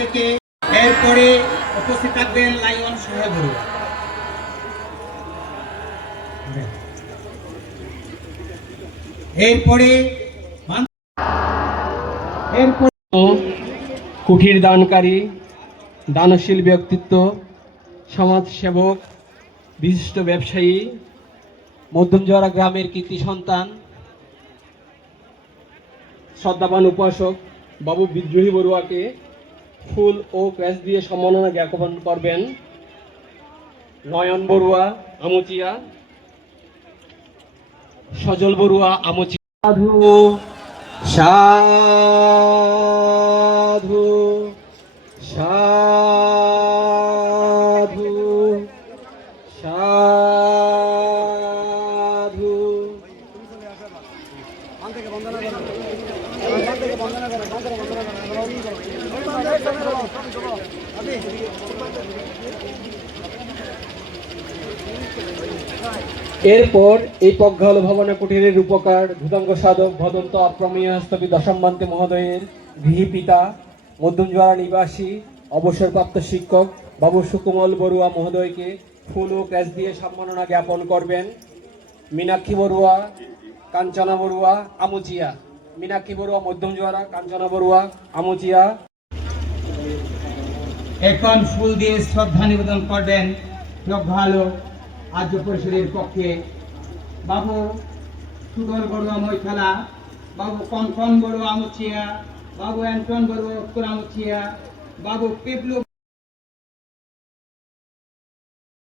থেকে। এরপরে উপস্থিত থাকবেন লায়ন সোহেল বড়ুয়া। এরপরে কুঠির দানকারী, দানশীল ব্যক্তিত্ব, সমাজসেবক, বিশিষ্ট ব্যবসায়ী, মধ্যমজোয়ারা গ্রামের কৃতি সন্তান, শ্রদ্ধাবান উপাসক বাবু বিদ্রোহী বড়ুয়াকে ফুল ও ক্রেস দিয়ে সম্মাননা জ্ঞাপন করবেন নয়ন বড়ুয়া আমুচিয়া, সজল বড়ুয়া আমুচিয়া। সাধু সাধু সাধু সাধু। এরপর এই প্রজ্ঞাল ভবনে কুটিরের রূপকার ধুতাঙ্গ সাধক ভদন্ত অপ্রমেয় স্থপি দশমবান্তে মহোদয়ের গৃহী পিতা, মধ্যমজোয়ারা নিবাসী অবসরপ্রাপ্ত শিক্ষক বাবু সুকুমল বড়ুয়া মহোদয়কে ফুল ও ক্রেস দিয়ে সম্মাননা জ্ঞাপন করবেন মীনাক্ষী বড়ুয়া, কাঞ্চনা বড়ুয়া আমুচিয়া। মীনাক্ষী বড়ুয়া মধ্যমজোয়ারা, কাঞ্চনা বড়ুয়া আমুচিয়া। এখন ফুল দিয়ে শ্রদ্ধা নিবেদন করবেন প্রজ্ঞালো আর্য পরিষদের পক্ষে বাবু সুদল বড়ুয়া মৈথালা, বাবু কনকন বড়ুয়া আমুচিয়া, বাবু অ্যান্টন বড়ুয়া উত্তর আমুচিয়া, বাবু পিপলু